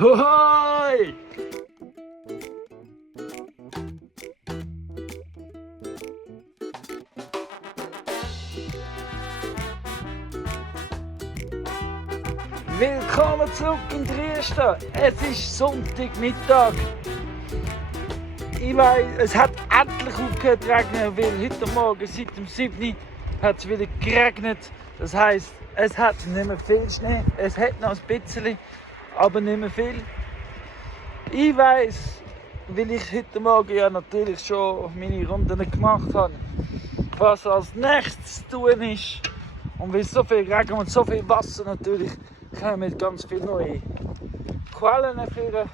Hoi! Willkommen zurück in Trieste. Es ist Sonntagmittag. Ich weiss, es hat endlich aufgehört zu regnen, weil heute Morgen seit dem 7. hat es wieder geregnet. Das heisst, es hat nicht mehr viel Schnee. Es hat noch ein bisschen, aber nicht mehr viel. Ich weiss, weil ich heute Morgen ja natürlich schon meine Runden gemacht habe, was als nächstes zu tun ist. Und weil so viel Regen und so viel Wasser natürlich kommen ganz viele neue Quellen führen.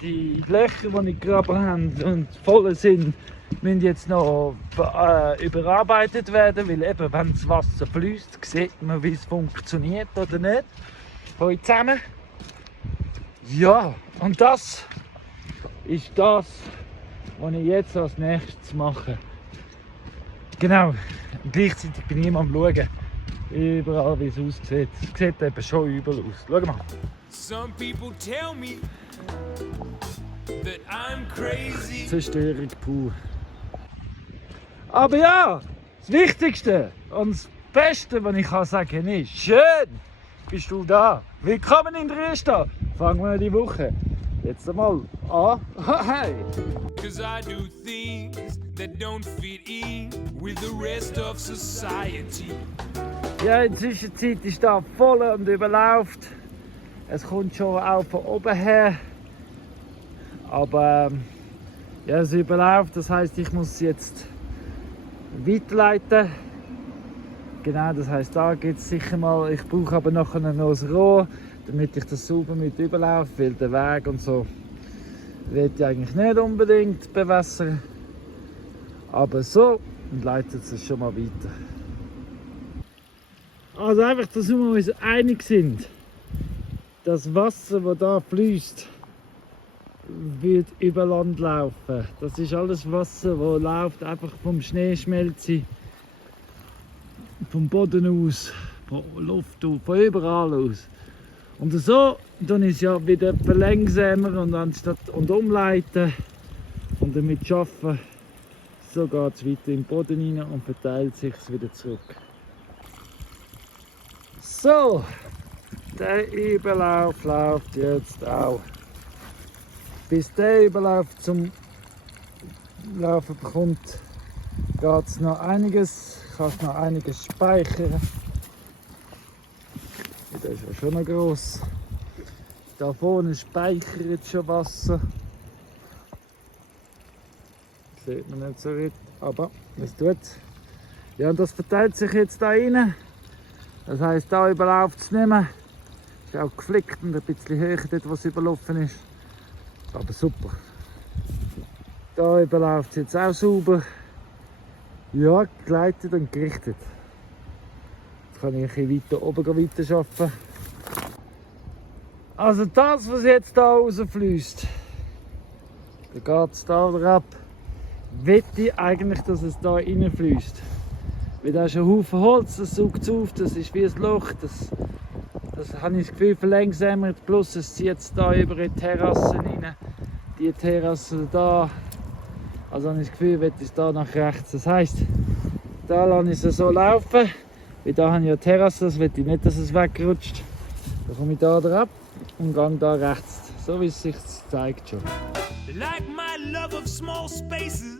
Die Löcher, die ich gegraben habe und voll sind, müssen jetzt noch überarbeitet werden, weil eben, wenn das Wasser fließt, sieht man, wie es funktioniert oder nicht. Heute zusammen. Ja, und das ist das, was ich jetzt als nächstes mache. Genau, gleichzeitig bin ich immer am Schauen, überall wie es aussieht. Es sieht eben schon übel aus. Schau mal. Some people tell me that I'm crazy. Zerstörung pur. Aber ja, das Wichtigste und das Beste, was ich sagen kann, ist, schön bist du da. Willkommen in Trieste. Fangen wir die Woche jetzt einmal an. Hey! Cause I do things that don't fit in with the rest of society. Ja, in der Zwischenzeit ist da voll und überläuft. Es kommt schon auch von oben her. Aber ja, es überläuft, das heisst, ich muss jetzt weiterleiten. Genau, das heisst, da geht es sicher mal. Ich brauche aber nachher noch ein Rohr, damit ich das sauber mit überlaufe, weil der Weg und so will ich eigentlich nicht unbedingt bewässern. Aber so leitet es schon mal weiter. Also einfach, dass wir uns einig sind. Das Wasser, das hier fließt, wird über Land laufen. Das ist alles Wasser, das läuft einfach vom Schneeschmelzen, vom Boden aus, von Luft aus, von überall aus. Und so dann ist ja wieder verlangsamen und umleiten und damit arbeiten. So geht es weiter in den Boden rein und verteilt sich wieder zurück. So, der Überlauf läuft jetzt auch. Bis der Überlauf zum Laufen bekommt, geht es noch einiges. Kannst noch einiges speichern. Der ist ja schon noch gross. Da vorne speichert schon Wasser. Das sieht man nicht so gut, aber es tut. Ja, und das verteilt sich jetzt da rein. Das heisst, da überläuft es nicht mehr. Ist auch geflickt und ein bisschen höher dort, wo es überlaufen ist. Aber super. Da überläuft es jetzt auch sauber. Ja, geleitet und gerichtet. Jetzt kann ich ein bisschen weiter oben weiterarbeiten. Also das, was jetzt hier rausfließt, da geht es da ab. Wette ich eigentlich, dass es da reinfließt. Weil da ist ein Haufen Holz, das saugt es auf, das ist wie ein Loch. Das habe ich das Gefühl verlangsamt, plus es zieht jetzt da über die Terrassen rein. Die Terrasse da. Also habe ich das Gefühl, wird es da nach rechts. Das heisst, da lasse ich es so laufen. Weil da habe ich eine Terrasse, das will ich nicht, dass es wegrutscht. Dann komme ich da drauf und gehe da rechts. So wie es sich zeigt schon. Like my love of small spaces,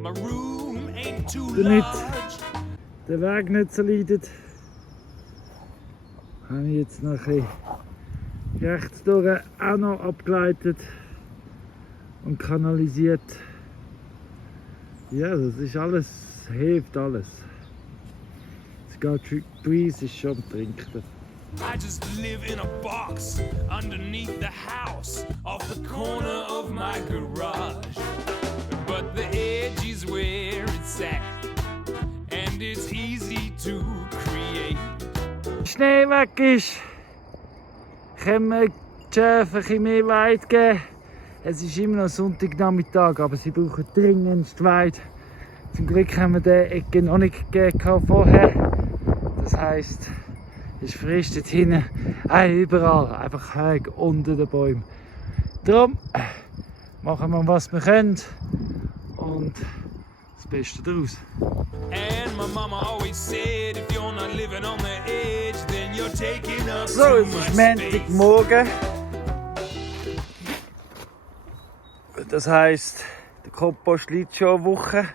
my room ain't too Damit large. der Weg nicht so leidet, habe ich jetzt noch ein bisschen rechts durch auch noch abgeleitet und kanalisiert. Ja, das ist alles, hilft alles. Es geht Breeze ist schon am Trinken. I just live in a box underneath the house off the corner of my garage. But the edge is where it's at, and it's easy to create. Schnee weg ist, können wir die Schäfer ein bisschen mehr Weide geben. Es ist immer noch Sonntagnachmittag, aber sie brauchen dringendst Weide. Zum Glück haben wir diese Ecke noch nicht gegeben vorher. Das heisst, ist frisch dort hinten. Überall, einfach Hege unter den Bäumen. Darum machen wir, was wir können und das Beste daraus. And my mama always said, if you're not living on the edge, then you're taking up So, too es much ist space. Montagmorgen. Das heisst, der Kompost liegt schon eine Woche.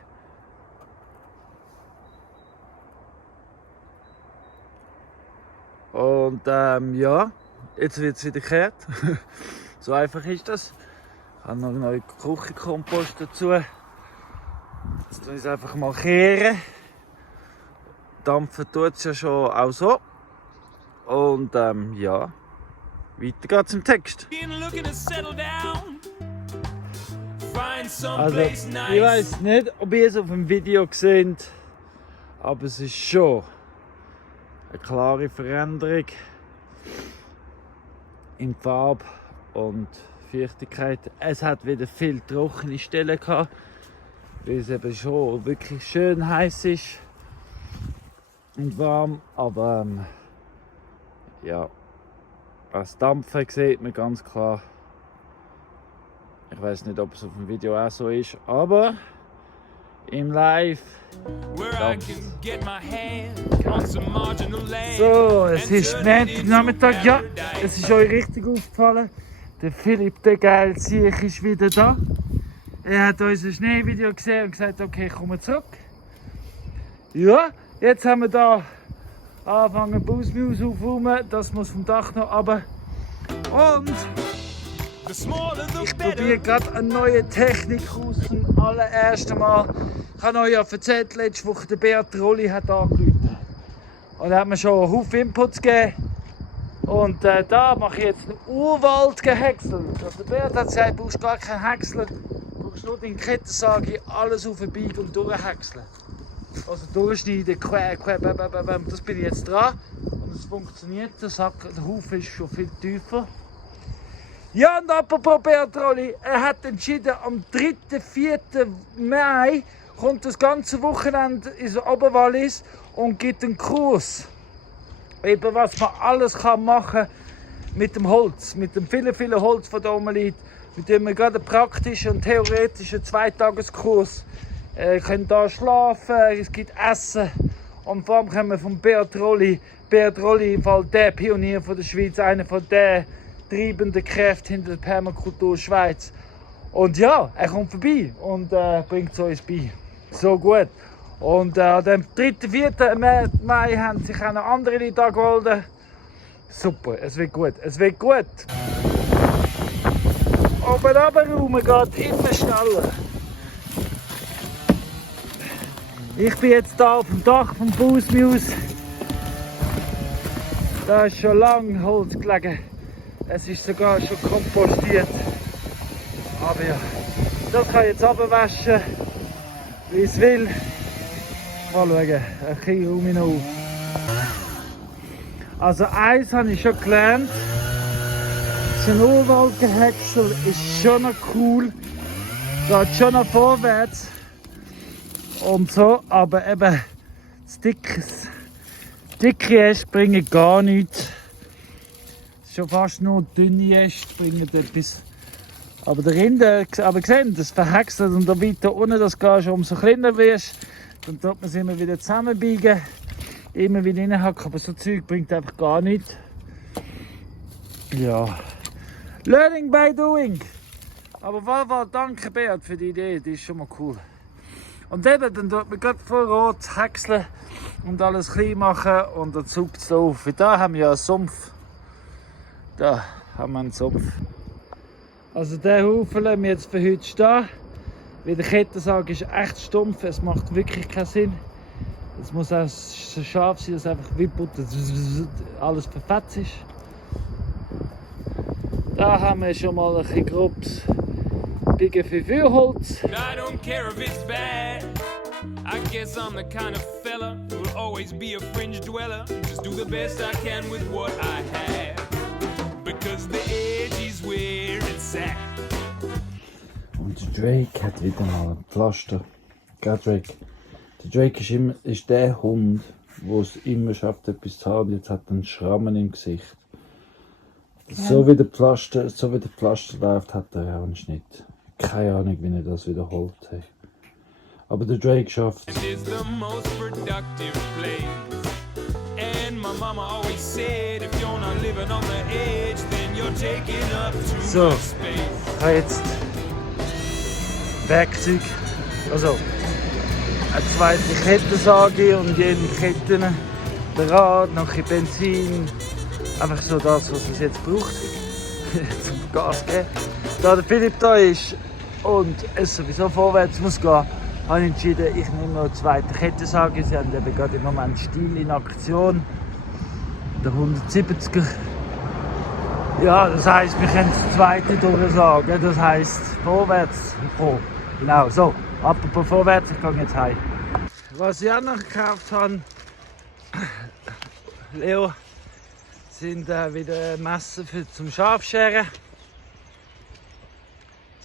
Und ja, jetzt wird es wieder gekehrt. So einfach ist das. Ich habe noch einen neuen Küchenkompost dazu. Jetzt tue ich es einfach mal kehren. Dampfen tut es ja schon auch so. Und ja, weiter geht's im Text. Been looking to settle down. Find Also, someplace ich nice. weiß nicht, ob ihr es auf dem Video seht, aber es ist schon eine klare Veränderung in Farbe und Feuchtigkeit. Es hat wieder viel trockene Stellen gehabt, weil es eben schon wirklich schön heiß ist und warm, aber ja, das Dampfen sieht man ganz klar. Ich weiß nicht, ob es auf dem Video auch so ist, aber im Live. Where I can get my hand on some marginal land. So, es and ist turn it Montagnachmittag. into Ja, paradise. es ist euch richtig aufgefallen. Der Philipp, der geile Sieg, ist wieder da. Er hat unser Schneevideo gesehen und gesagt, okay, ich komme zurück. Ja, jetzt haben wir da angefangen, Busmus aufzuräumen. Das muss vom Dach noch runter. Und The smaller the ich better. probiere gerade eine neue Technik aus zum allerersten Mal. Ich habe euch ja erzählt, letzte Woche der Beat Rolli hat angerufen. Und er hat mir schon einen Haufen Inputs gegeben. Und da mache ich jetzt einen Urwaldgehäcksel. Also der Beat hat gesagt, du brauchst gar keinen Häcksler. Du brauchst nur den Kettensage, alles aufbiegen und durchhäckseln. Also durchschneiden, das bin ich jetzt dran. Und es funktioniert, der Haufen ist schon viel tiefer. Ja, und apropos Beat Rolli, er hat entschieden, am 3. 4. Mai kommt das ganze Wochenende ins Oberwallis und gibt einen Kurs. Eben, was man alles kann machen mit dem Holz, mit dem vielen Holz, das da oben liegt. Mit dem wir gerade einen praktischen und theoretischen Zweitageskurs können da schlafen, es gibt Essen. Und vor allem können wir von Beat Rolli, im Fall der Pionier von der Schweiz, einer von der treibenden Kräfte hinter der Permakultur Schweiz. Und ja, er kommt vorbei und bringt es uns bei. So gut. Und am 3. 4. Mai haben sich auch noch andere Leute angemeldet. Super, es wird gut. Es wird gut. Oben runterräumen geht immer schneller. Ich bin jetzt hier auf dem Dach vom Busmus. Da ist schon lange Holz gelegen. Es ist sogar schon kompostiert. Aber ja, das kann ich jetzt abwaschen, wie ich es will. Mal schauen, ein bisschen räume ich noch auf. Also eins habe ich schon gelernt. So ein Urwaldgehäcksel ist schon noch cool. Geht schon noch vorwärts. Und so, aber eben das dicke Äste bringen gar nichts. Schon fast nur dünne Äste bringen etwas. Aber dahinter, aber gesehen, das verhäckselt und da weiter unten, das geht schon, umso kleiner wirst, dann tut man es immer wieder zusammenbiegen, immer wieder reinhacken, aber so Zeug bringt einfach gar nichts. Ja, learning by doing. Aber Wahlwahl, danke Beat für die Idee, die ist schon mal cool. Und eben, dann tut man gerade vor Ort häckseln und alles klein machen und dann saugt es auf. Weil da haben wir ja einen Sumpf. Da haben wir einen Sumpf. Also den Haufen lassen wir jetzt für heute stehen. Weil der Kettensage ist echt stumpf, es macht wirklich keinen Sinn. Es muss auch so scharf sein, dass einfach wie Butter alles perfekt ist. Da haben wir schon mal ein bisschen grobes Biegen für Feuerholz. I don't care if it's bad. I guess I'm the kind of fella who'll always be a fringe dweller. Just do the best I can with what I have. Because the edge is where it's at. Und der Drake hat wieder mal ein Pflaster. Gell, Drake? Der Drake ist der Hund, wo es immer schafft, etwas zu haben. Jetzt hat er einen Schrammen im Gesicht. So wie der Pflaster läuft, hat er ja einen Schnitt. Keine Ahnung, wie er das wiederholt hat. Aber der Drake schafft es. It is the most productive place. And my mama always said, if you're not living on the edge, then you're taking up too So, much space. ich habe jetzt Werkzeug, also eine zweite Kettensage und jene Ketten, Draht, noch ein Benzin, einfach so das, was es jetzt braucht, zum Gas geben. Da der Philipp da ist und es sowieso vorwärts muss gehen, habe ich entschieden, ich nehme noch eine zweite Kettensage. Sie haben eben gerade im Moment Stihl in Aktion, der 170er. Ja, das heisst, wir können das zweite durchsagen, das heisst vorwärts kommen. Genau, so, apropos vorwärts, ich gehe jetzt heim. Was ich auch noch gekauft habe, Leo, sind wieder Messer zum Schafscheren.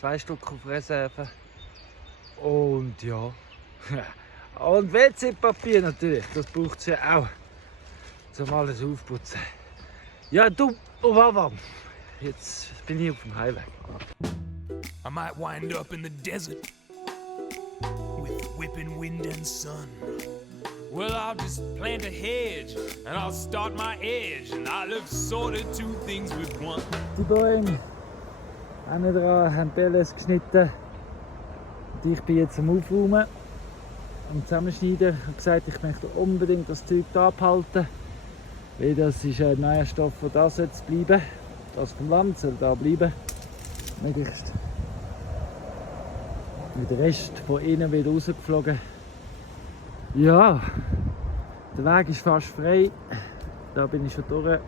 2 Stück auf Reserve. Und ja. Und WC-Papier natürlich, das braucht es ja auch, zum alles aufputzen. Ja, du, Wawa, jetzt bin ich auf dem Highway. I might wind up in the desert with whipping wind and sun. Well, I'll just plant a hedge and I'll start my edge and I'll have sorted 2 things with one. Die Bäume haben dran, haben Pellets geschnitten. Und ich bin jetzt am Aufräumen, am Zusammenschneiden. Ich habe gesagt, ich möchte unbedingt das Zeug hier abhalten. Weil das ist ein neuer Stoff, der da bleiben soll. Das vom Land soll da bleiben. Möglichst. Mit dem Rest von innen wieder rausgeflogen. Ja, der Weg ist fast frei. Da bin ich schon durch.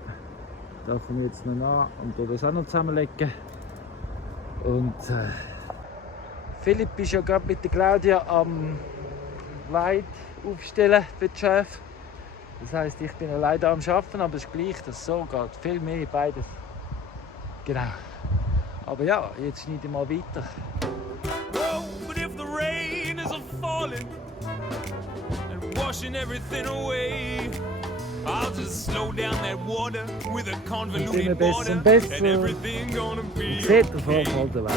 Da komme ich jetzt noch nach und das auch noch zusammenlegen. Und Philipp ist ja gerade mit der Claudia am Weid aufstellen für die Schäfe. Das heisst, ich bin alleine am Arbeiten, aber es ist gleich, dass es so geht. Viel mehr, beides. Genau. Aber ja, jetzt schneide ich mal weiter. Oh, but if the rain is a-falling and washing everything away, I'll just slow down that water with a convoluted border and everything gonna be Seht ihr okay. voll den Weg.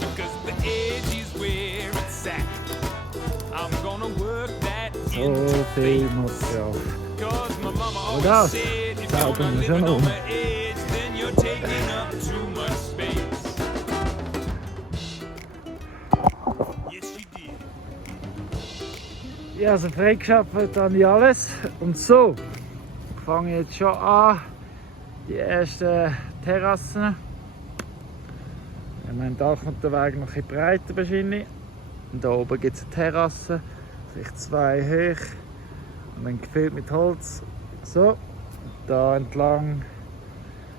Because the edge is where it's at. I'm gonna work that So into viel fate. Material. Cause my mama Und always das said, if saugen you're not wir schon living on um. the edge, then you're taking up too much space. Yes, you did. Ja, also freigeschafft habe ich alles. Und so fange ich jetzt schon an, die ersten Terrassen. Da kommt der Weg noch ein bisschen breiter wahrscheinlich. Und da oben gibt es eine Terrasse, vielleicht 2 hoch und dann gefüllt mit Holz. So, da entlang,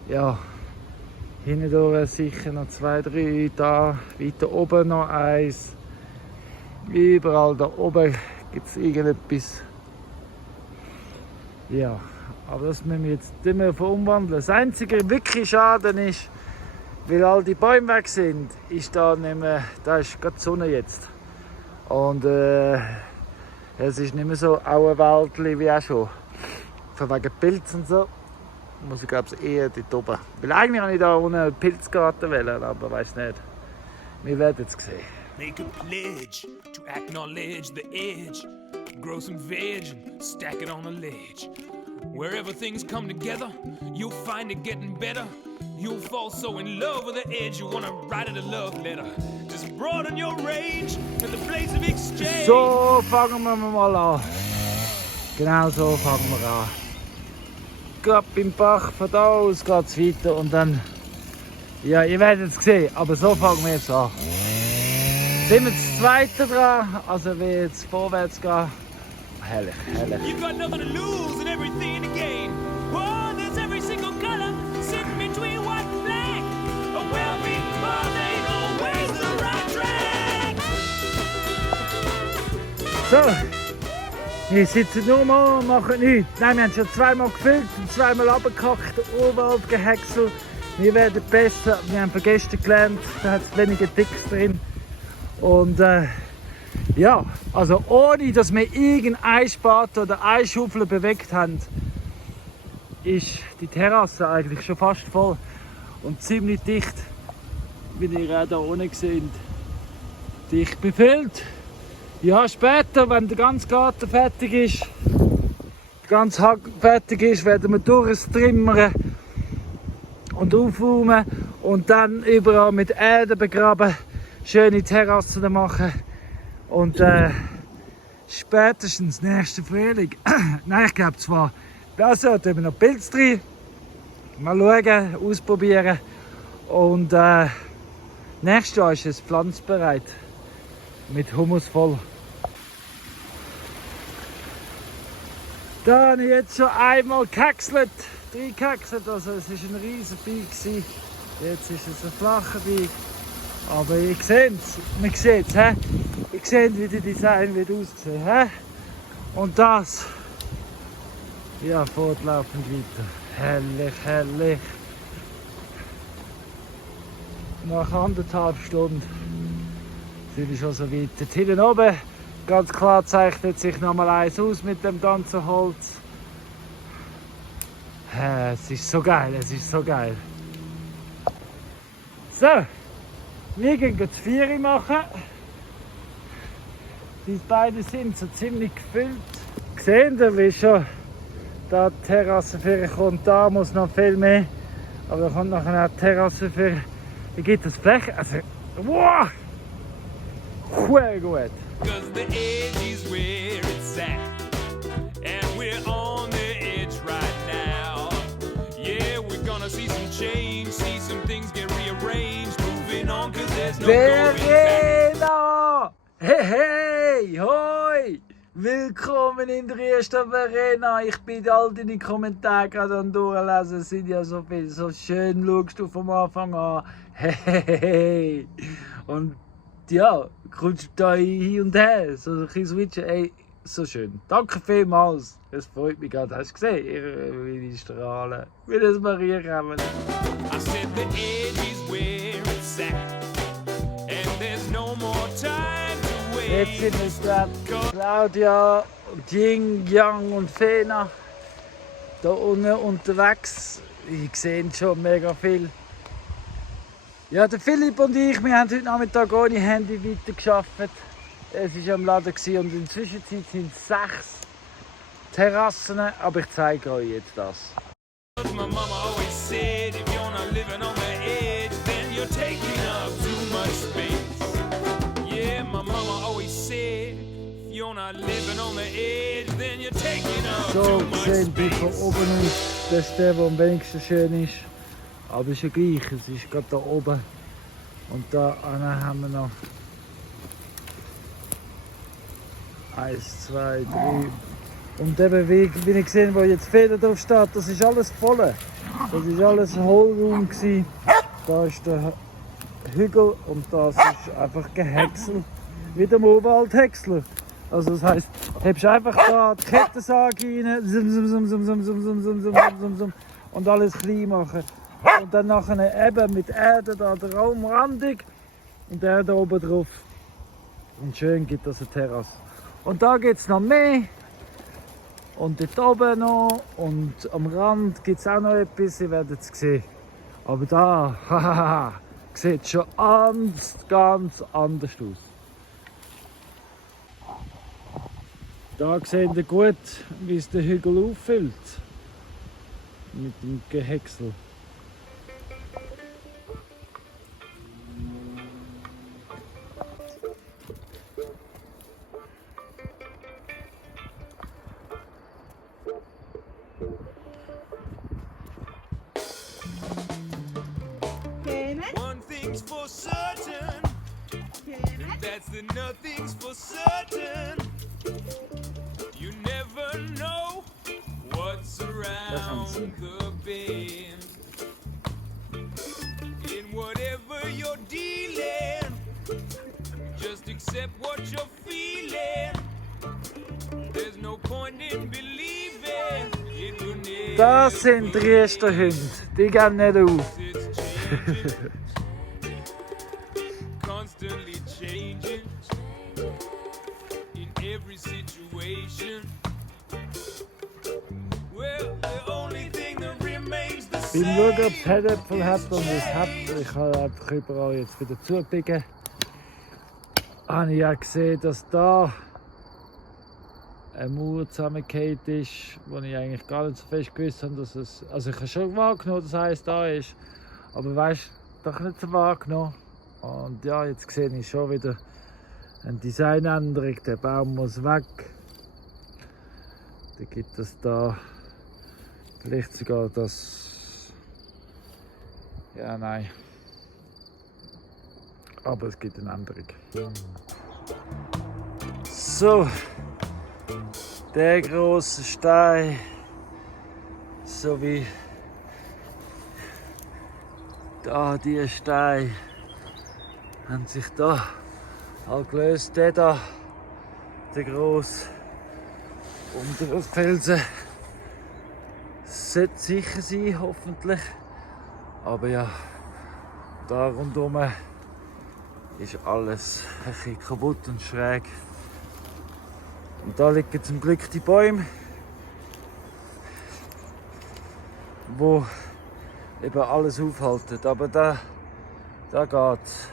ja, hindurch sicher noch 2, 3, da weiter oben noch eins. Überall da oben gibt es irgendetwas. Ja, aber das müssen wir jetzt immer umwandeln. Das einzige wirklich Schaden ist, weil all die Bäume weg sind, ist da nicht mehr, da ist gerade die Sonne jetzt. Und es ist nicht mehr so Auenwäldchen wie auch schon. Von wegen Pilz und so muss ich glaube ich eher dort oben. Weil eigentlich habe ich da unten einen Pilzgarten wählen, aber weiß nicht. Wir werden es sehen. Make a pledge to acknowledge the edge. Grow some veg and stack it on a ledge. Wherever things come together, you'll find it getting better. You'll fall so in love with the edge, you wanna write it a love letter. Just broaden your range at the place of exchange. So fangen wir mal an. Genau so fangen wir an. Gerade beim Bach von da aus geht es weiter und dann, ja, ihr werdet es sehen, aber so fangen wir jetzt an. Sind wir das zweite dran, also wie jetzt vorwärts gehen. Herrlich, herrlich. You've got nothing to lose and everything to gain. Oh, there's every single color sitting between white and black. Oh, well, before they always the right track. So, wir sitzen nur mal und machen nichts. Nein, wir haben schon 2-mal gefüllt und 2-mal runtergehackt, den Urwald gehäckselt. Wir werden besser, wir haben von gestern gelernt, da hat es weniger Dicks drin. Und Ja, also ohne dass wir irgendein Spaten oder eine Schaufel bewegt haben, ist die Terrasse eigentlich schon fast voll und ziemlich dicht, wie ihr auch hier unten seht. Dicht befüllt. Ja, später, wenn der ganze Garten fertig ist, der ganze Hack fertig ist, werden wir durchstrimmern und aufräumen und dann überall mit Erde begraben, schöne Terrassen machen und spätestens nächsten Frühling, nein, ich glaube zwar, also tun wir noch Pilze drin, mal schauen, ausprobieren und nächstes Jahr ist es pflanzbereit mit Humus voll. Da habe ich jetzt schon einmal gehäckselt, 3 gehäckselt, also es war ein riesen Beig. Jetzt ist es ein flacher Beig. Aber ihr seht es, man sieht es, ihr seht, wie das Design wird aussehen. He? Und das, ja, fortlaufend weiter. Herrlich, herrlich. Nach 1,5 Stunden sind wir schon so weit. Dort hinten oben, ganz klar zeichnet sich noch mal eins aus mit dem ganzen Holz. Es ist so geil, es ist so geil. So, wir gehen die Vieri machen. Die beiden sind so ziemlich gefüllt. Seht ihr, wie schon da die Terrasse für kommt? Da muss noch viel mehr. Aber da kommt nachher auch die Terrasse für. Wie geht das Fläche? Also, wow! Sehr gut. Cause the edge is where it's at, and we're on the edge right now. Yeah, we're gonna see some change, see some things get rearranged, moving on cause there's no going back. Verena! Hey, hey, hoi! Willkommen in der ersten Verena. Ich bin all deine Kommentare gerade am durchlesen. Es sind ja so viele, so schön schaust du vom Anfang an. Hey, hey, hey. Und ja, kommst du da hin und her, so ein bisschen switchen, ey, so schön. Danke vielmals, es freut mich gerade. Hast du gesehen, wie die strahlen, wie das Maria kommen. I said the edge is where it's at, and there's no more time to wait. Jetzt sind wir gerade Claudia, Ying, Yang und Fena da unten unterwegs. Ich sehe schon mega viel. Ja, der Philipp und ich, wir haben heute Nachmittag ohne Handy weitergearbeitet. Es war am Laden und in der Zwischenzeit sind es 6 Terrassen, aber ich zeige euch jetzt das. My mama always said, if you're not living on the edge, then you're taking up too much space. Yeah, my mama always said, if you're not living on the edge, then you're taking up So too much sehen die von space. oben aus. Das ist der, der am wenigsten schön ist. Aber es ist ja gleich, es ist gerade da oben. Und da haben wir noch 1, 2, 3. Und eben, wie ich gesehen habe, wo jetzt Feder drauf steht, das ist alles voll. Das war alles ein Hohlraum. Da ist der Hügel und das ist einfach gehäckselt. Wie der Urwaldhäcksler. Also das heisst, du hast einfach da die Kettensäge rein, und alles klein machen. Und dann nachher eben mit Erde da der Raumrandung und Erde oben drauf. Und schön gibt das eine Terrasse. Und da gibt es noch mehr. Und dort oben noch. Und am Rand gibt es auch noch etwas, ihr werdet es sehen. Aber da, hahaha, sieht schon ganz anders aus. Da seht ihr gut, wie es den Hügel auffüllt. Mit dem Gehäcksel. One thing's for certain, that's the nothing's for certain. You never know what's around the bend. In whatever you're dealing, just accept what you're feeling. There's no point in believing it will never. Das sind die ersten Hunde, die gehen nicht auf. It's changing, constantly changing. every situation. Well, the only thing that remains the Beim Schauen, ob same. es Herdäpfel hat und es hat, ich habe einfach überall jetzt wieder zugebiegen, habe ich auch gesehen, dass da eine Mauer zusammengefallen ist, wo ich eigentlich gar nicht so fest gewusst habe, dass es... Also ich habe schon wahrgenommen, dass es da ist, aber weißt du, doch nicht so wahrgenommen. Und ja, jetzt sehe ich schon wieder eine Designänderung, der Baum muss weg. Da gibt es da vielleicht sogar das... Ja, nein. Aber es gibt eine Änderung. So. Der große Stein sowie da die Steine haben sich da halt gelöst. Der da, der große untere Felsen, sollte sicher sein, hoffentlich. Aber ja, da rundherum ist alles ein bisschen kaputt und schräg. Und da liegen zum Glück die Bäume, wo eben alles aufhalten. Aber da geht's.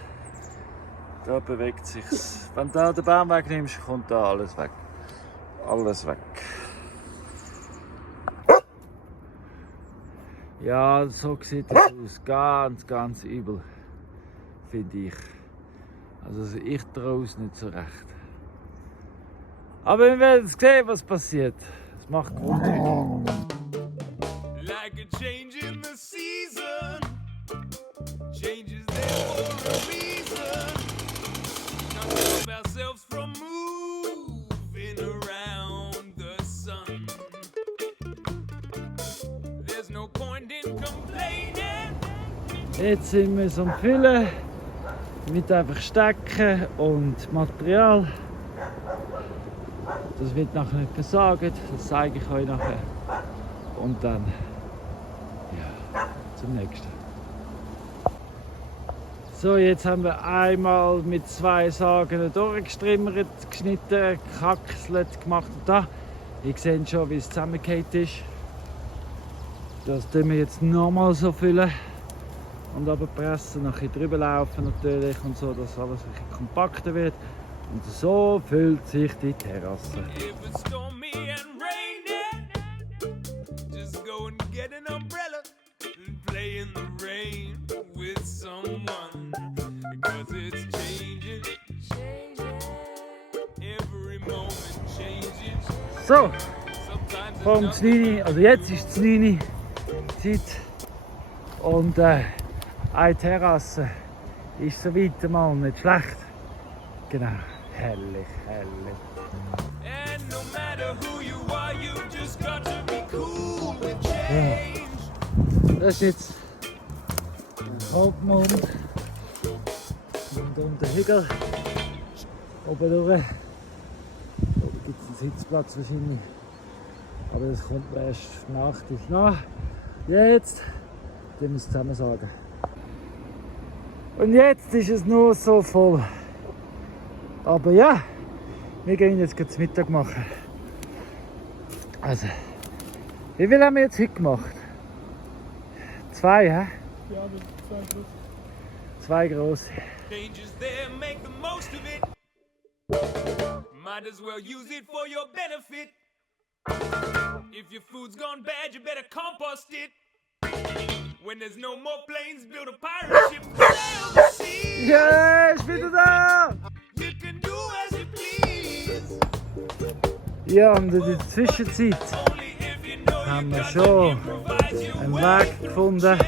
Da bewegt sich's. Wenn du da den Baum wegnimmst, kommt da alles weg. Alles weg. Ja, so sieht es aus. Ganz, ganz übel, finde ich. Also ich traue es nicht so recht. Aber wir werden sehen, was passiert. Es macht Grund. Like a change in the season. Changes there for a reason. Not stop ourselves from moving around the sun. There's no point in complaining. Jetzt sind wir so am Füllen mit einfach Stecken und Material. Das wird nachher nicht versagt, das zeige ich euch nachher. Und dann ja, zum nächsten. So, jetzt haben wir einmal mit 2 Sagen durchgestrimmert, geschnitten, gehackselt, gemacht und da. Ihr seht schon, wie es zusammengefallen ist. Das tun wir jetzt nochmal so füllen und aber pressen, nachher drüber laufen natürlich und so, dass alles ein bisschen kompakter wird. Und so füllt sich die Terrasse. If it's stormy and raining, just go and get an umbrella and play in the rain with someone. Because it's changing, every moment changes. So, Sometimes it's vom nothing. 9, also jetzt ist es 9 Zeit und eine Terrasse ist so weit mal nicht schlecht. Genau, herrlich, herrlich. And no matter who you are, you just got to be cool with change. Das ist jetzt der Hauptmond und unter der Hügel oben durch. Oben gibt es einen Sitzplatz wahrscheinlich, aber das kommt erst nach. Jetzt tun wir es zusammen sagen. Und jetzt ist es nur so voll. Aber ja, wir gehen jetzt gleich zum Mittag machen. Also, wie viel haben wir jetzt heute gemacht? 2, hä? Ja, das ist 2 plus. 2 grosse. Changes there, make the most of it. Might as well use it for your benefit. If your food's gone bad, you better compost it. When there's no more planes, build a pirate ship, sail the sea. Ja, ich bin wieder da! You can do as you please. Ja, und in der Zwischenzeit Only if you know haben you wir got schon to improvise your einen way. Weg gefunden, Change.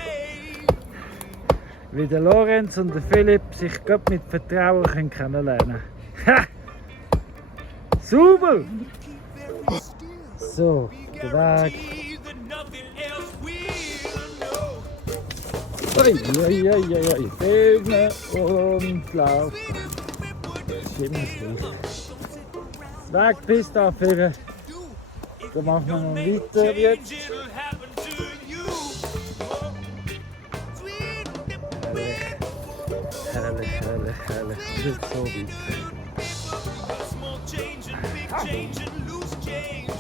wie der Lorenz und der Philipp sich gerade mit Vertrauen kennenlernen können. Super! So, der Weg. Guarantee that nothing else will know. Ui, Filmen und Laufen. Das ist immer das Gleiche. Weg bis da vorne. Dann machen wir noch weiter jetzt. It'll happen to you. Sweet Herrlich. Und jetzt so weit. small change and change and lose change.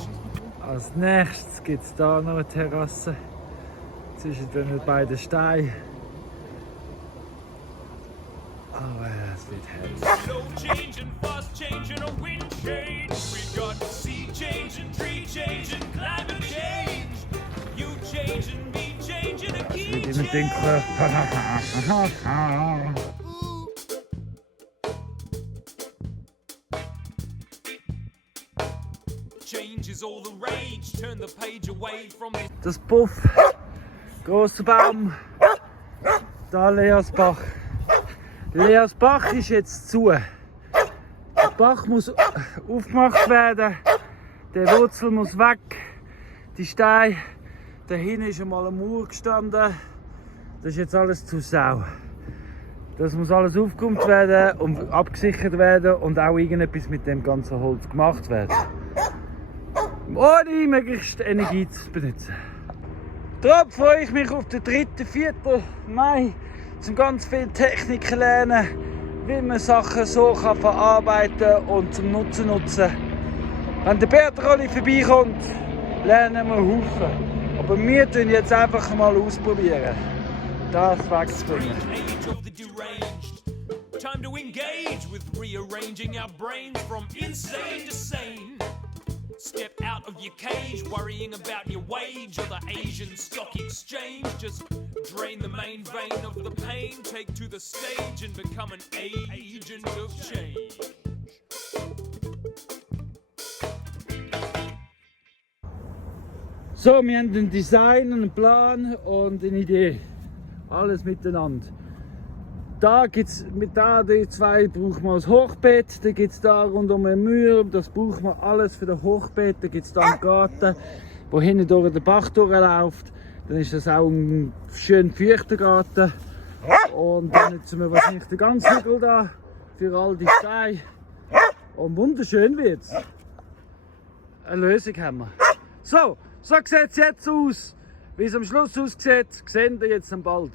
Als nächstes gibt es da noch eine Terrasse zwischen den beiden Steinen. Aber es wird hell. Slow change and fast change and a wind change. We got sea change and tree change and climate change. You change and me change and a key Mit dem Ding. Change is all the rage. Turn the page away from this. Das Puff, grosser Baum, da Leersbach. Leersbach ist jetzt zu. Der Bach muss aufgemacht werden, der Wurzel muss weg, die Steine, da hinten ist einmal eine Mauer gestanden, das ist jetzt alles zu Sau. Das muss alles aufgeräumt werden und abgesichert werden und auch irgendetwas mit dem ganzen Holz gemacht werden. Ohne möglichst Energie zu benutzen. Darum freue ich mich auf den 3. 4. Mai, um ganz viele Techniken lernen, wie man Sachen so verarbeiten kann und zum Nutzen nutzen. Wenn der Bertrolli vorbeikommt, lernen wir Haufen. Aber wir tun jetzt einfach mal ausprobieren, das wegzubringen. Age of the deranged. Time to engage with rearranging our brains from insane to sane. Step out of your cage, worrying about your wage or the Asian stock exchange. Just drain the main vein of the pain, take to the stage and become an agent of change. So, wir haben ein Design, einen Plan und eine Idee. Alles miteinander. Da gibt's mit die zwei brauchen wir das Hochbett, da gibt es da rund um eine Mauer, das brauchen wir alles für das Hochbett. Da gibt es da einen Garten, wo hinten durch den Bach durchläuft. Dann ist das auch ein schön feuchter Garten. Und dann nutzen wir wahrscheinlich den ganzen Hügel da für all die Steine. Und wunderschön wird's. Eine Lösung haben wir. So sieht es jetzt aus. Wie es am Schluss aussieht, sehen wir jetzt bald.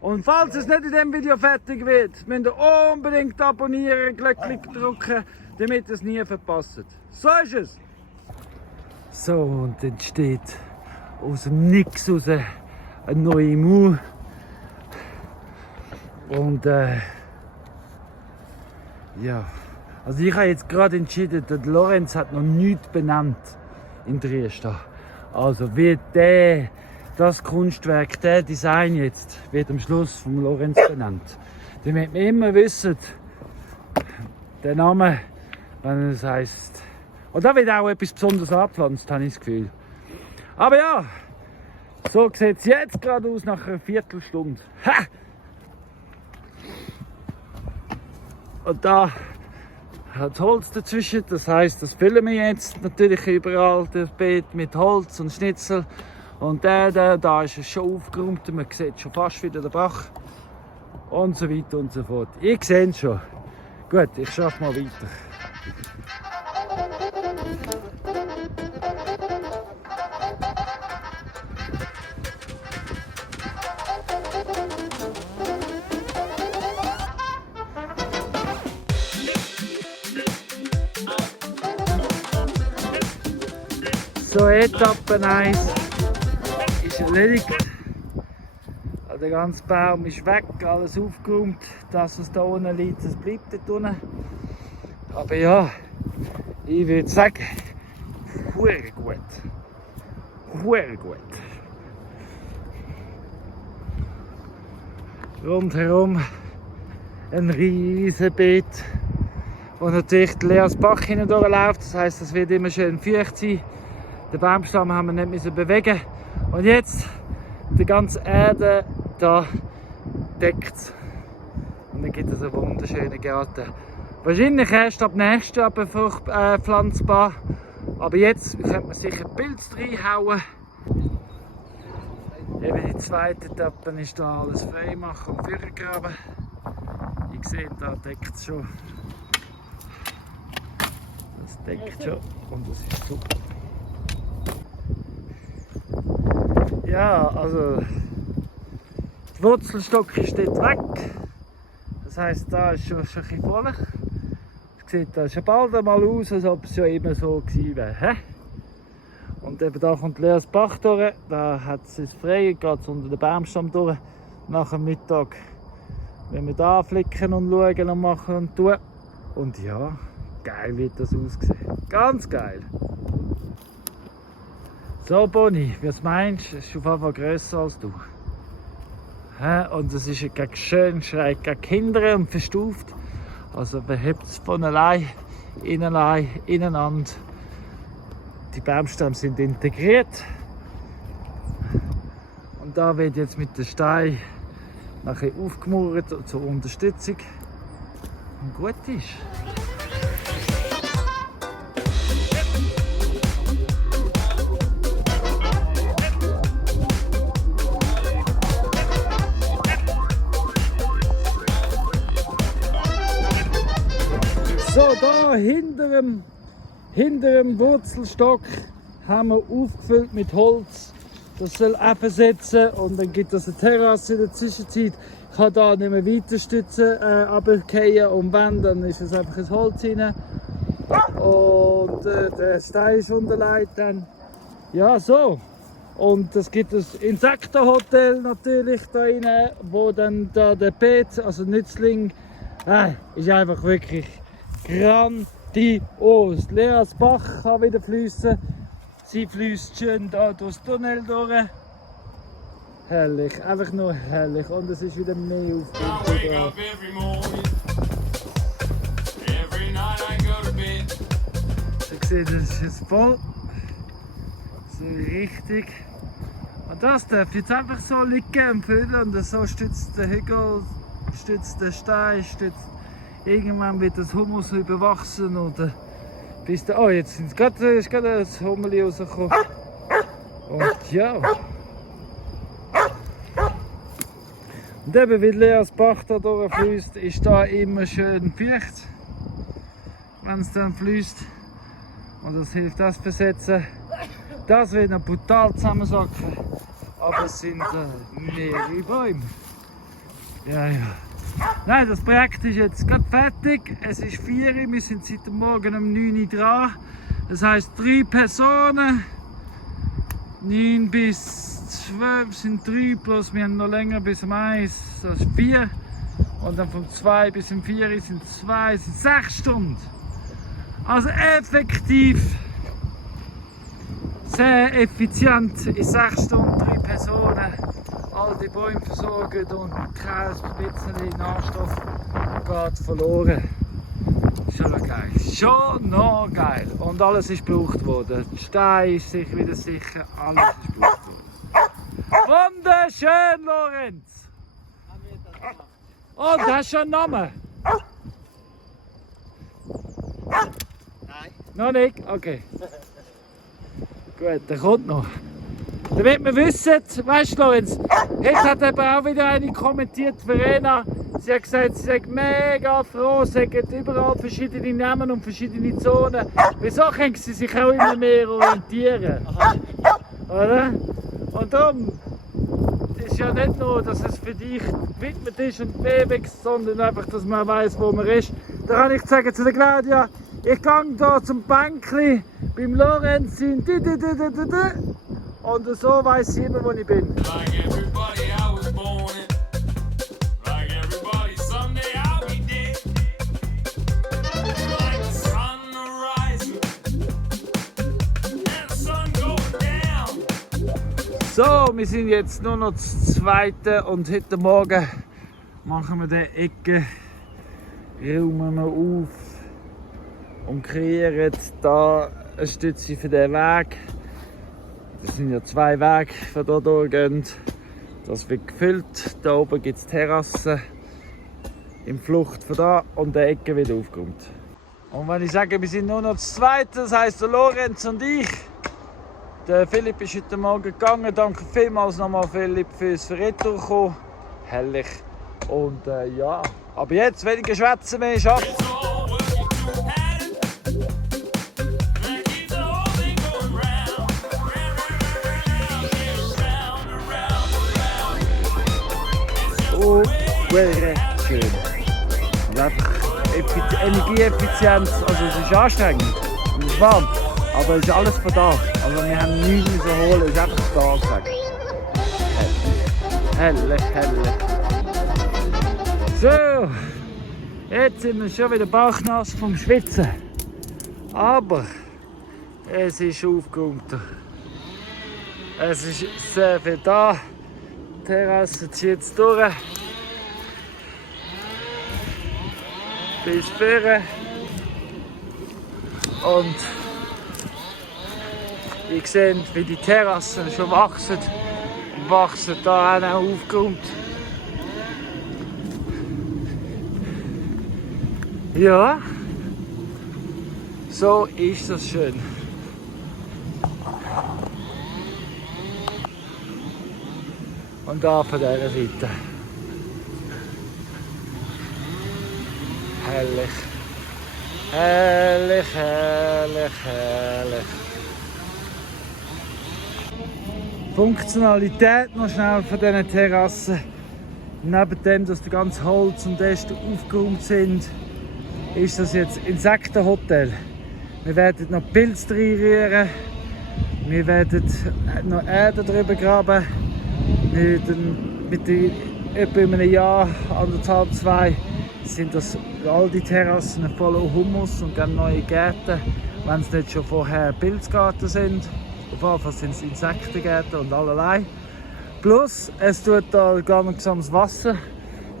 Und falls es nicht in diesem Video fertig wird, müsst ihr unbedingt abonnieren, Glöckchen drücken, damit ihr es nie verpasst. So ist es! So, und dann entsteht aus dem Nix raus eine neue Mauer. Und ja, also ich habe jetzt gerade entschieden, der Lorenz hat noch nichts benannt in Triester. Also wie das Kunstwerk, der Design jetzt, wird am Schluss vom Lorenz benannt. Damit wir immer wissen, der Name, wenn es heisst. Und da wird auch etwas Besonderes angepflanzt, habe ich das Gefühl. Aber ja, so sieht es jetzt gerade aus nach einer Viertelstunde. Ha! Und da hat Holz dazwischen, das heisst, das füllen wir jetzt natürlich überall das Beet mit Holz und Schnitzel. Und da ist es schon aufgeräumt, man sieht schon fast wieder den Bach und so weiter und so fort. Ich sehe es schon. Gut, ich schaffe mal weiter. So, Etappe 1 ist erledigt. Der ganze Baum ist weg, alles aufgeräumt. Das, was da unten liegt, das bleibt dort unten. Aber ja, ich würde sagen, sehr gut. Sehr gut. Rundherum ein riesen Beet, wo natürlich der Leersbach hindurchläuft. Das heisst, es wird immer schön feucht sein. Den Baumstamm haben wir nicht bewegen. Und jetzt die ganze Erde da deckt es. Und dann gibt es einen wunderschönen Garten. Wahrscheinlich erst ab nächstes Jahr pflanzbar. Aber jetzt könnte man sicher Pilze reinhauen. Eben die zweite Etappe ist da alles frei machen und vorgraben. Ich sehe, da deckt es schon. Das deckt schon und das ist super. Ja, also der Wurzelstock ist dort weg. Das heisst, da ist schon ein bisschen voll. sieht das schon bald einmal aus, als ob es ja immer so gewesen wäre. Und eben da kommt Leas Bach durch, da hat es frei, geht es unter den Baumstamm durch. Nach dem Mittag, wenn wir da flicken und schauen und machen und tun. Und ja, geil wird das aussehen. Ganz geil. So Bonnie, was meinst du? Es ist auf jeden Fall grösser als du. Und es ist gegen schön schräg gegen Kinder und verstuft. Also man hebt es von allein, ineinander. Die Baumstämme sind integriert. Und da wird jetzt mit den Steinen nachher aufgemauert zur Unterstützung. Und gut ist. So, da hinter dem Wurzelstock haben wir aufgefüllt mit Holz. Das soll eben setzen und dann gibt es eine Terrasse in der Zwischenzeit. Ich kann da nicht mehr weiter Stützen runterfallen und wenn, dann ist es einfach ins Holz rein. Und der Stein ist unterlegt dann. Ja, so. Und es gibt ein Insektenhotel natürlich da rein, wo dann da der Pet, also Nützling, ist einfach wirklich grandios. Leas Bach kann wieder fließen. Sie fließt schön da durchs Tunnel durch. Herrlich, einfach nur herrlich. Und es ist wieder mehr Aufgabe. Ihr seht, das ist jetzt voll. So richtig. Und das darf jetzt einfach so liegen und füllen. Und so stützt der Hügel, stützt der Stein, stützt. Irgendwann wird das Humus überwachsen oder bis da. Oh, jetzt ist gerade das Hummeli rausgekommen. Und ja. Und eben, wie Leas Bach da durchfließt, ist da immer schön feucht, wenn es dann fließt. Und das hilft das Versetzen. Das wird noch brutal zusammensacken. Aber es sind mehrere Bäume. Ja, ja. Nein, das Projekt ist jetzt gerade fertig. Es ist 4 Uhr, wir sind seit dem Morgen um 9 Uhr dran. Das heisst 3 Personen. 9 bis 12 sind 3, plus wir haben noch länger bis um 1, das ist 4. Und dann von 2 bis um 4 Uhr sind 2, sind 6 Stunden. Also effektiv, sehr effizient in 6 Stunden 3 Personen. All die Bäume versorgen und kein bisschen Nährstoff geht verloren. Schon noch geil. Schon noch geil. Und alles ist gebraucht worden. Der Stein ist sich wieder sicher. Alles ist gebraucht worden. Wunderschön, Lorenz! Oh, du hast schon einen Namen? Nein. Noch nicht? Okay. Gut, der kommt noch. Damit wir wissen, weißt du, Lorenz, jetzt hat aber auch wieder eine kommentiert, Verena. Sie hat gesagt, sie sei mega froh, sie hat überall verschiedene Namen und verschiedene Zonen. Wieso können sie sich auch immer mehr orientieren? Oder? Und darum ist ja nicht nur, dass es für dich gewidmet ist und bewegt, sondern einfach, dass man weiss, wo man ist. Da kann ich sagen zu der Claudia, ich gehe hier zum Bänkli beim Lorenz in und so weiss sie immer, wo ich bin. Like everybody I was born in. Like everybody someday I'll be dead. Like the sun rising and the sun going down. So, wir sind jetzt nur noch das Zweite und heute Morgen machen wir die Ecke, räumen wir auf und kreieren da eine Stütze für den Weg. Das sind ja 2 Wege, die hier durchgehen. Das wird gefüllt. Da oben gibt es Terrassen in Flucht von da und die Ecke wird aufgeräumt. Und wenn ich sage, wir sind nur noch das Zweite, das heisst der Lorenz und ich. Der Philipp ist heute Morgen gegangen. Danke vielmals nochmal, Philipp, fürs Retour kommen. Herrlich. Und ja, aber jetzt weniger schwätzen, mehr schaffen. It's all working to pattern. That keeps the whole thing going round. Round, round, round. Oh, recht schön. Und einfach Energieeffizienz, also es ist anstrengend und es ist warm, aber es ist alles von da. Also wir haben nichts müssen holen, es ist einfach da gesagt. Herrlich, herrlich. So, jetzt sind wir schon wieder bauchnass vom Schwitzen. Aber es ist aufgeräumter. Es ist sehr viel da. Die Terrasse zieht jetzt durch. Bis vorne. Und ihr seht, wie die Terrassen schon wachsen. Und wachsen da auch aufgeräumt. Ja, so ist das schön. Und da von dieser Seite. Herrlich. Herrlich, herrlich, herrlich. Funktionalität noch schnell von diesen Terrassen. Neben dem, dass die ganze Holz und Äste aufgeräumt sind, ist das jetzt Insektenhotel. Wir werden noch Pilze reinrühren. Wir werden noch Erde drüber graben. Mit etwa einem Jahr, 1,5, 2, sind das all die Terrassen voller Humus und dann neue Gärten, wenn es nicht schon vorher Pilzgärten sind. Auf jeden Fall sind es Insektengärten und allerlei. Plus, es tut da langsames Wasser.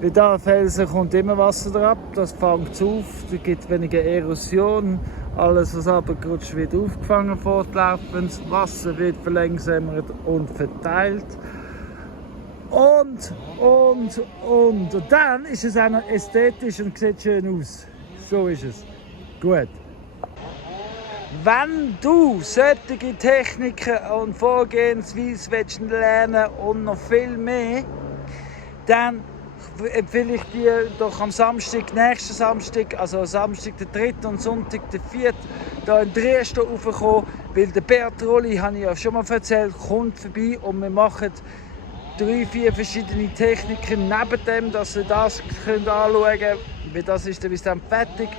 Wie da Felsen kommt immer Wasser drauf, das fängt auf, es gibt weniger Erosion. Alles, was runtergerutscht wird, aufgefangen fortlaufend. Das Wasser wird verlangsamt und verteilt. Und dann ist es auch noch ästhetisch und sieht schön aus. So ist es. Gut. Wenn du solche Techniken und Vorgehensweisen lernen willst und noch viel mehr, dann empfehle ich dir doch am Samstag, nächsten Samstag, also Samstag der 3. und Sonntag der 4. da in Dresden raufkommen, weil der Bert Rolli, habe ich ja schon mal erzählt, kommt vorbei und wir machen 3, 4 verschiedene Techniken neben dem, dass ihr das könnt anschauen könnt, weil das ist dann bis dann fertig.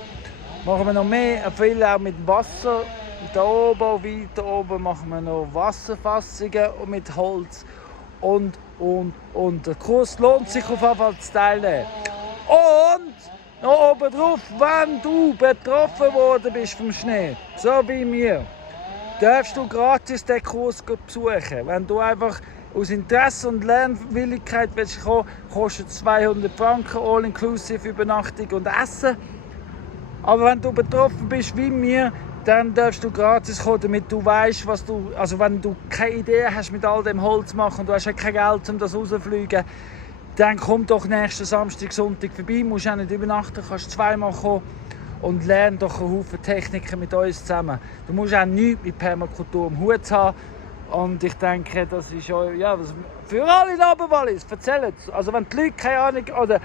Machen wir noch mehr, viel auch mit Wasser. Da oben, weiter oben machen wir noch Wasserfassungen mit Holz. Und der Kurs lohnt sich auf jeden Fall zu teilnehmen. Und noch oben drauf, wenn du betroffen worden bist vom Schnee, so wie mir, darfst du gratis den Kurs besuchen. Wenn du einfach aus Interesse und Lernwilligkeit willst kommen, kostet 200 Franken, all inclusive Übernachtung und Essen. Aber wenn du betroffen bist wie mir, dann darfst du gratis kommen, damit du weißt, was du. Also wenn du keine Idee hast mit all dem Holz machen und du hast ja kein Geld, um das rauszufliegen, dann komm doch nächsten Samstag, Sonntag vorbei. Du musst auch nicht übernachten, kannst zweimal kommen und lern doch einen Haufen Techniken mit uns zusammen. Du musst auch nichts mit Permakultur am Hut haben. Und ich denke, das ist ja für alle in Oberwallis. Erzählt es. Also wenn die Leute keine Ahnung oder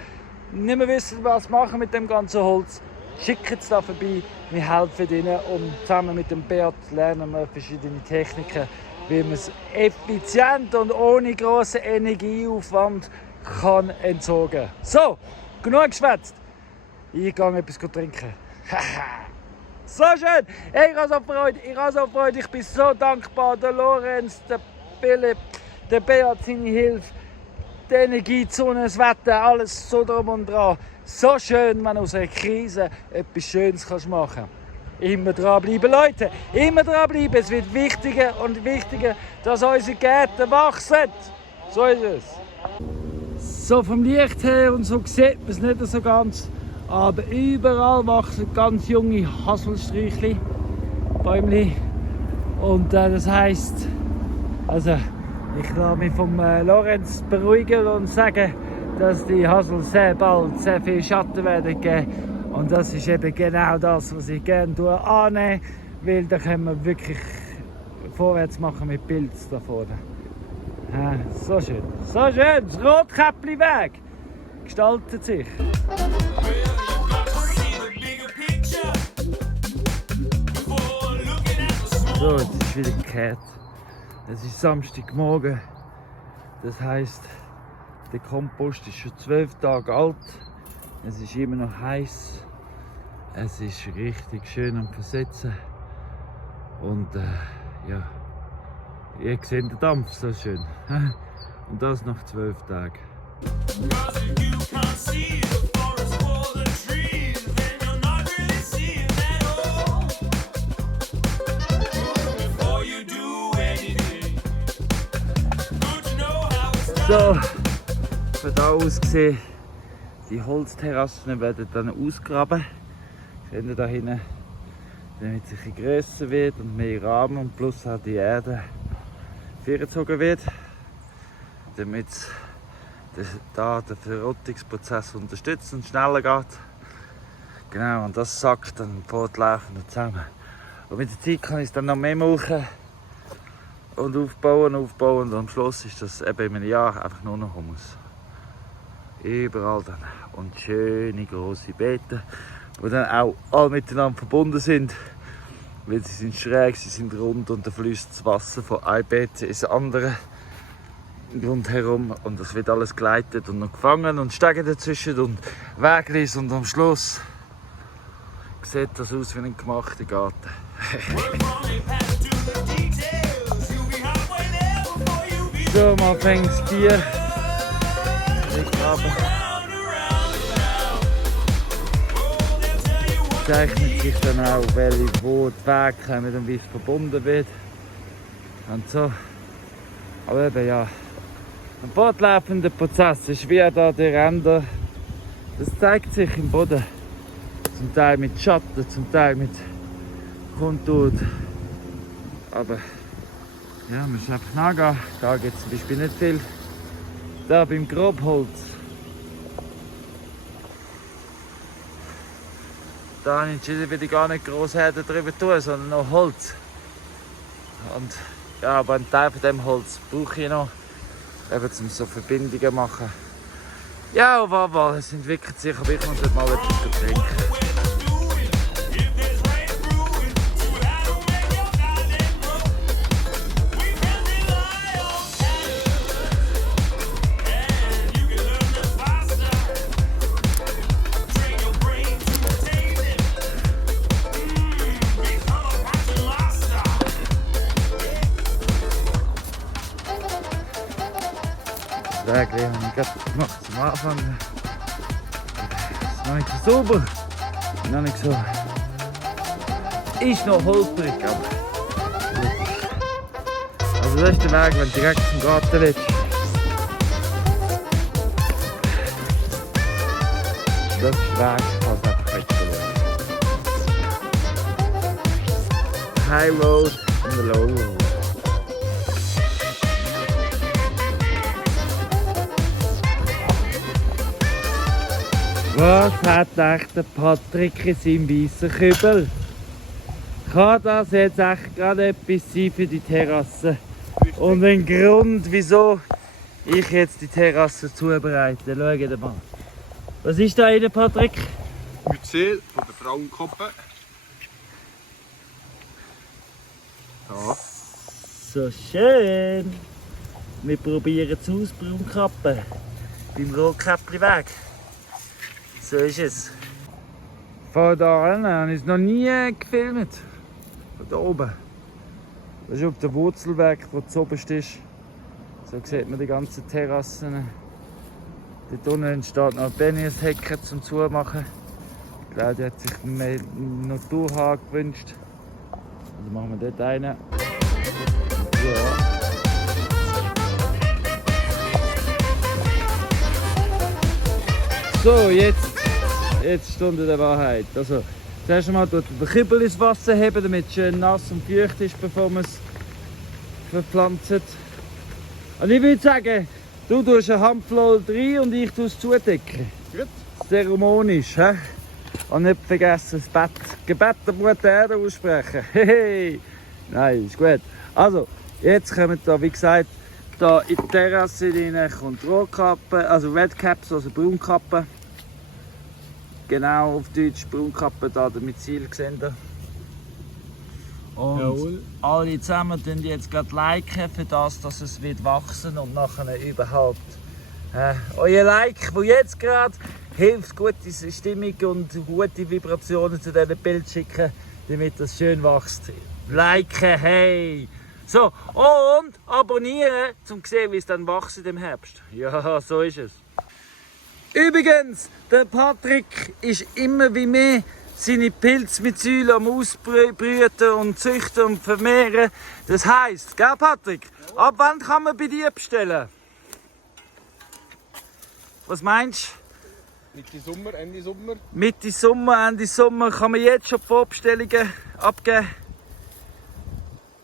nicht mehr wissen, was machen mit dem ganzen Holz, schicken es da vorbei. Wir helfen ihnen und zusammen mit dem Bert lernen wir verschiedene Techniken, wie man es effizient und ohne grossen Energieaufwand kann entsorgen. So, genug geschwätzt. Ich gehe etwas trinken. So schön! Hey, ich habe so Freude, ich bin so dankbar. Der Lorenz, der Philipp, der Beat, seine Hilfe, die Energie, die Sonne, das Wetter, alles so drum und dran. So schön, wenn du aus einer Krise etwas Schönes machen kannst. Immer dranbleiben, Leute! Immer dranbleiben! Es wird wichtiger und wichtiger, dass unsere Gärten wachsen. So ist es. So vom Licht her und so sieht man es nicht so ganz. Aber überall wachsen ganz junge Haselsträuchchen, Bäumchen. Und das heisst, also ich lasse mich vom Lorenz beruhigen und sagen, dass die Hasel sehr bald sehr viel Schatten werden geben. Und das ist eben genau das, was ich gerne annehme, weil da können wir wirklich vorwärts machen mit Pilz da vorne. Ja, so schön, so schön, das Rotkäppli-Weg gestaltet sich. So, jetzt ist wieder gekehrt. Es ist Samstagmorgen. Das heisst, der Kompost ist schon 12 Tage alt. Es ist immer noch heiß. Es ist richtig schön am Versetzen. Und ja, ihr seht den Dampf so schön. Und das nach 12 Tagen. Cause if you can't see the forest for the trees, then you're not really seeing at all. Before you do anything, good to know how it's done. So, von da aus gesehen, die Holzterrassen werden dann ausgraben. Seht ihr da hinten, damit es ein bisschen grösser wird und mehr Rahmen und plus auch die Erde vorgezogen wird, damit da der Verrottungsprozess unterstützt und schneller geht. Genau, und das sackt dann fortlaufend zusammen. Und mit der Zeit kann ich es dann noch mehr machen und aufbauen und am Schluss ist das eben in einem Jahr einfach nur noch Humus. Überall dann. Und schöne grosse Beete, die dann auch alle miteinander verbunden sind. Weil sie sind schräg, sie sind rund und da fließt das Wasser von einem Beet ins andere rundherum und das wird alles geleitet und noch gefangen und Stege dazwischen und Weglis und am Schluss sieht das aus wie ein gemachter Garten. So, mal fängt das Tier. Zeichnet sich dann auch, wo die Wege kommen und wie es verbunden wird. Und so. Aber eben ja, ein fortlaufender Prozess ist wie da der Ränder. Das zeigt sich im Boden. Zum Teil mit Schatten, zum Teil mit Kontur. Aber ja, man muss einfach nachgehen. Da gibt es zum Beispiel nicht viel. Da beim Grobholz. Da habe ich entschieden, will ich gar nicht gross Herde drüber tun, sondern noch Holz. Und ja, aber einen Teil von dem Holz brauche ich noch, eben um so Verbindungen zu machen. Ja, aber es entwickelt sich, aber ich muss jetzt mal etwas trinken. Das Wägli habe ich gerade gemacht zum Anfang. Ist noch nicht so sauber, noch nicht so. Ist noch holprig, aber also das ist der Weg, wenn du direkt zum Garten willst. Das ist der Weg, kannst du einfach wegverlieren. High Road and the Low Road. Was hat echt der Patrick in seinem weißen Kübel? Kann das jetzt echt gerade etwas sein für die Terrasse? Und ein Grund, wieso ich jetzt die Terrasse zubereite. Schaut mal. Was ist da drin, Patrick? Myzel von der Frauenkappe. Ja. So schön. Wir probieren es aus, Braunkappe. Beim Rotkäppli-Weg. So ist es. Von da an habe ich es noch nie gefilmt. Von da oben. Das ist auf der Wurzelweg, der zuoberst ist. So sieht man die ganzen Terrassen. Dort unten entsteht noch Bennieshecke zum Zumachen. Claudia hat sich mehr Naturhaar gewünscht. Also machen wir dort einen. Ja. So, jetzt Stunde der Wahrheit. Also, zuerst einmal tut der Kübel ins Wasser heben, damit es schön nass und feucht ist, bevor man es verpflanzt. Und ich würde sagen, du tust eine Handvoll rein und ich tue es zudecken. Gut. Zeremonisch, hä? Und nicht vergessen, das Gebet der Mutter Erde aussprechen. Hey. Nein, ist gut. Also, jetzt kommen da, wie gesagt, da in die Terrasse rein kommt Rotkappe, also Red Caps, also Braunkappe. Genau, auf Deutsch Braunkappe, da mit Ziel gesehen. Und Jawohl. alle zusammen tun jetzt gerade liken für das, dass es wird wachsen und nachher überhaupt euer Like, wo jetzt gerade hilft, gute Stimmung und gute Vibrationen zu diesen Bild schicken, damit das schön wächst. Liken, hey! So, und abonnieren, um zu sehen, wie es dann wächst im Herbst. Ja, so ist es. Übrigens, der Patrick ist immer wie mir seine Pilzmyzyle am Ausbrüten und züchten und vermehren. Das heisst, gell Patrick? Ab wann kann man bei dir bestellen? Was meinst du? Mitte Sommer, Ende Sommer. Mitte Sommer, Ende Sommer kann man jetzt schon Vorbestellungen abgeben.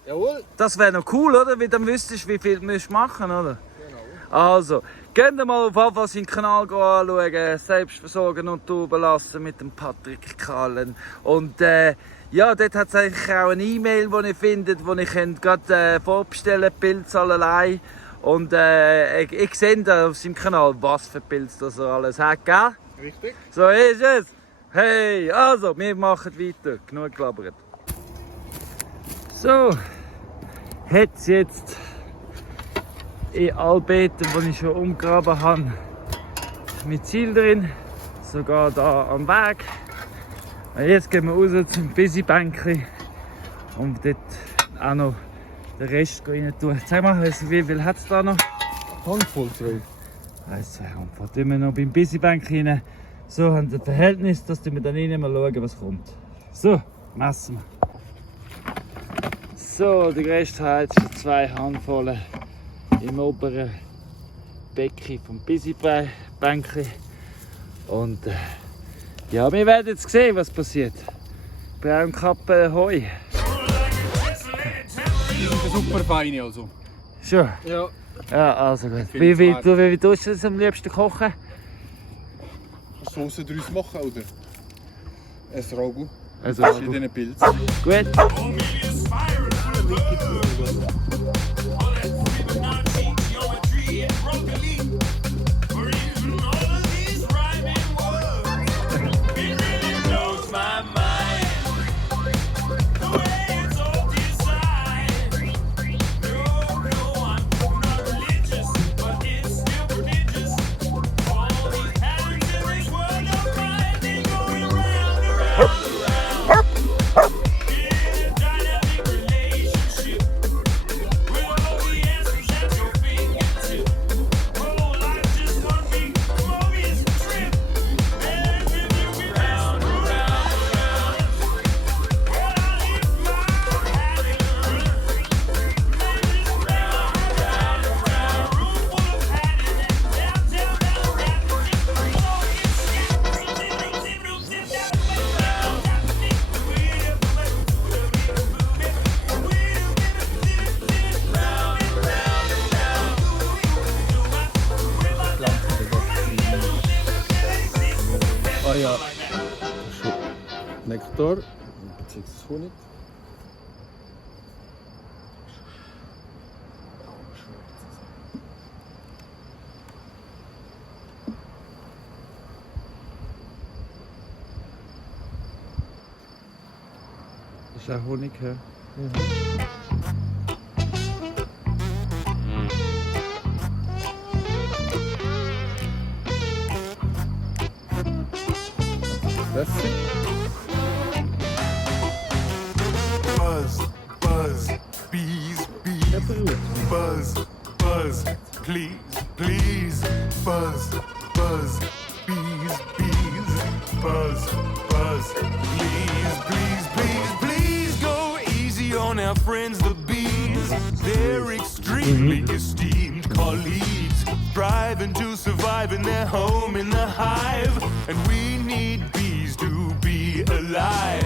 Jawohl. Das wäre noch cool, oder? Weil dann wüsstest du, wie viel du machen musst, oder? Genau. Also, geht mal auf jeden Fall seinen Kanal anschauen, Selbstversorgen und Tauben lassen mit dem Patrick Kahlen. Und ja, dort hat es eigentlich auch eine E-Mail, die ihr findet, wo ihr könnt gerade vorbestellen, Pilze allerlei. Und ich sehe da auf seinem Kanal, was für Pilze das er alles hat, gell? Richtig. So ist es. Hey, also, wir machen weiter. Genug gelabert. So, hat es jetzt in Albeten, die ich schon umgraben habe, mit Ziel drin, sogar da am Weg. Und jetzt gehen wir raus zum Busybänkli und dort auch noch den Rest rein tun. Sag mal, wie viel hat es da noch? Handvoll 12. 1, 2 Handvoll. Tun wir noch beim Busybänkli rein. So haben wir das Verhältnis, dass wir dann rein mal schauen, was kommt. So, messen wir. So, der Rest hat jetzt 2 Handvollen im oberen Becken vom Busybänkli. Und ja, wir werden jetzt sehen, was passiert. Braunkappe Heu. Super feine also. Schon? Ja. Ja, also gut. finde Wie tust du das am liebsten kochen? Soße draus machen oder? Ein Ragu. Also, Verschiedene Pilze. gut. Ah ja. Schon Nektar, beziehungsweise Honig. Das ist auch Honig, ja. Essig. Buzz, buzz, bees, bees. Buzz, buzz, please, please. Buzz, buzz, bees, bees. Buzz, buzz, please, please, please, please. Go easy on our friends, the bees. They're extremely esteemed colleagues, striving to survive in their home in the hive. And we need bees to be alive.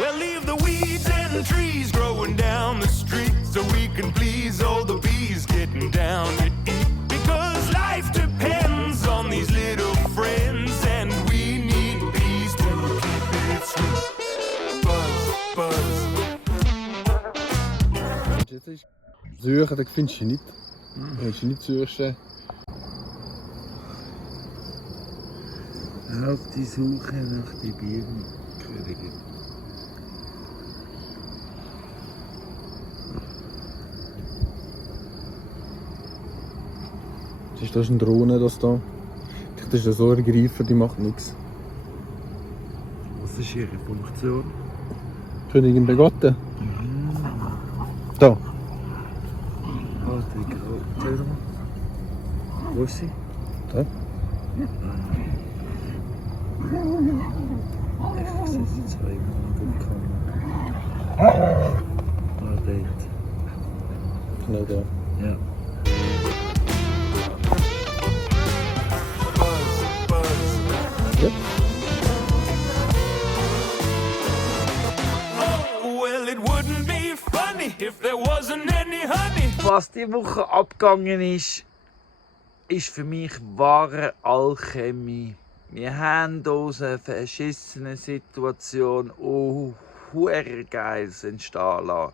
Well, leave the weeds and trees growing down the street so we can please all the bees getting down to eat. Because life depends on these little friends, and we need bees to keep it sweet. Buzz, buzz. Suchen, das findest du nicht. Wenn du nicht suchst, Auf die Suche nach den Bierenkönigin. Das ist eine Drohne, das da. Das ist so ergreifend, die macht nichts. Was ist ihre Funktion? Königin begotten. Da. Warte, gerade. Wo ist sie? Da. Ich sehe sie zweimal gekommen. Ah, dort. Genau da. Ja. Ja. Well, it wouldn't be funny if there wasn't any honey. Was diese Woche abgegangen ist, ist für mich wahre Alchemie. Wir haben aus einer verschissenen Situation hure Geiles entstehen lassen.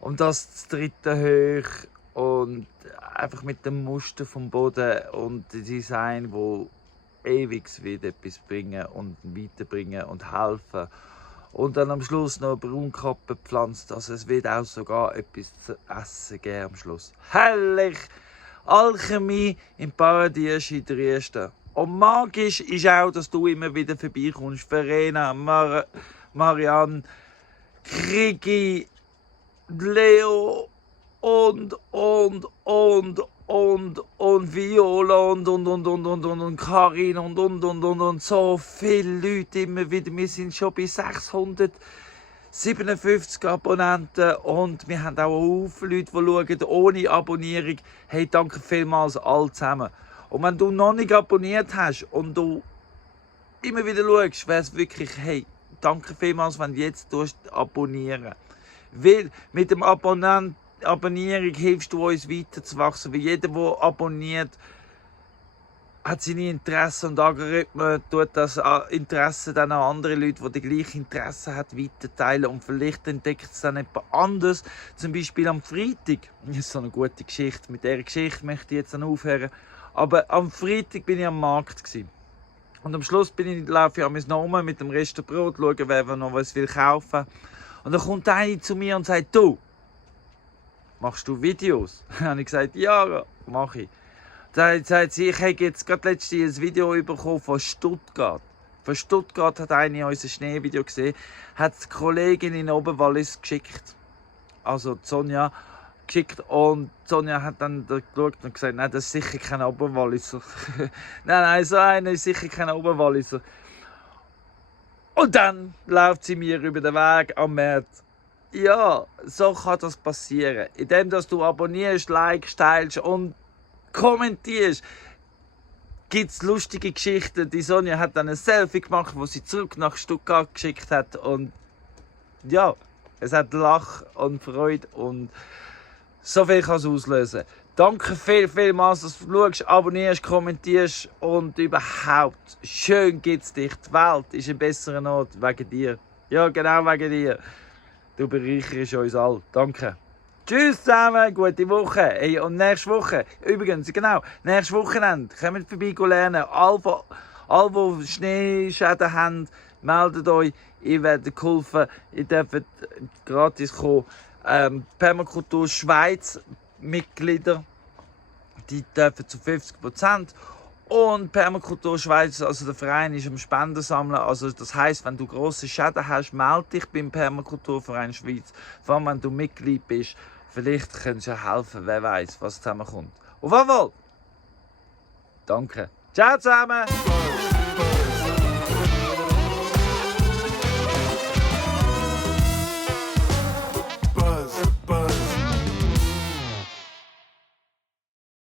Und das zu dritte hoch und einfach mit dem Muster vom Boden und dem Design, wo ewig wird etwas bringen und weiterbringen und helfen. Und dann am Schluss noch eine Braunkappe gepflanzt, also es wird auch sogar etwas zu essen geben am Schluss. Herrlich! Alchemie im Paradies in Dresden. Und magisch ist auch, dass du immer wieder vorbeikommst. Verena, Marianne, Krigi, Leo und Viola und Karin und so viele Leute immer wieder. Wir sind schon bei 657 Abonnenten und wir haben auch viele Leute, die schauen, ohne Abonnierung. Hey, danke vielmals alle zusammen. Und wenn du noch nicht abonniert hast und du immer wieder schaust, wäre es wirklich, hey, danke vielmals, wenn du jetzt abonnieren. Weil mit dem Abonnierung hilfst du uns weiterzuwachsen. Weil jeder, der abonniert, hat seine Interessen und Algorithmen tut das Interesse dann an andere Leute, die die gleichen Interessen haben, weiterteilen. Und vielleicht entdeckt es dann jemand anderes. Zum Beispiel am Freitag. Das ist so eine gute Geschichte. Mit dieser Geschichte möchte ich jetzt dann aufhören. Aber am Freitag bin ich am Markt gewesen. Und am Schluss laufe ich an mein Namen mit dem Rest Brot, schauen, wer noch was will kaufen. Und dann kommt einer zu mir und sagt, du, machst du Videos? Dann habe ich gesagt, ja, mache ich. Dann sagt sie, ich habe jetzt gerade letztens ein Video bekommen von Stuttgart. Von Stuttgart hat eine unser Schneevideo gesehen, hat die Kollegin in Oberwallis geschickt. Also Sonja geschickt und Sonja hat dann geschaut und gesagt, nein, das ist sicher kein Oberwalliser. nein, so einer ist sicher kein Oberwalliser. Und dann läuft sie mir über den Weg am März. Ja, so kann das passieren. Indem dass du abonnierst, likest, teilst und kommentierst, gibt es lustige Geschichten. Die Sonja hat dann ein Selfie gemacht, wo sie zurück nach Stuttgart geschickt hat. Und ja, es hat Lach und Freude und so viel kann es auslösen. Danke vielmals, dass du schaust, abonnierst, kommentierst und überhaupt. Schön gibt's dich. Die Welt ist ein besserer Ort wegen dir. Ja, genau wegen dir. Du bereicherst uns alle. Danke. Tschüss zusammen, gute Woche. Hey, und nächste Woche, übrigens, genau, nächstes Wochenende, kommt vorbei lernen. Alle, die Schneeschäden haben, meldet euch. Ihr werdet geholfen. Ihr dürft gratis kommen. Permakultur Schweiz Mitglieder, die dürfen zu 50%. Und Permakultur Schweiz, also der Verein, ist am Spenden sammeln. Also das heisst, wenn du grosse Schäden hast, melde dich beim Permakulturverein Schweiz. Vor allem, wenn du Mitglied bist. Vielleicht können sie ja helfen, wer weiß, was zusammenkommt. Auf jeden Fall. Danke. Ciao zusammen.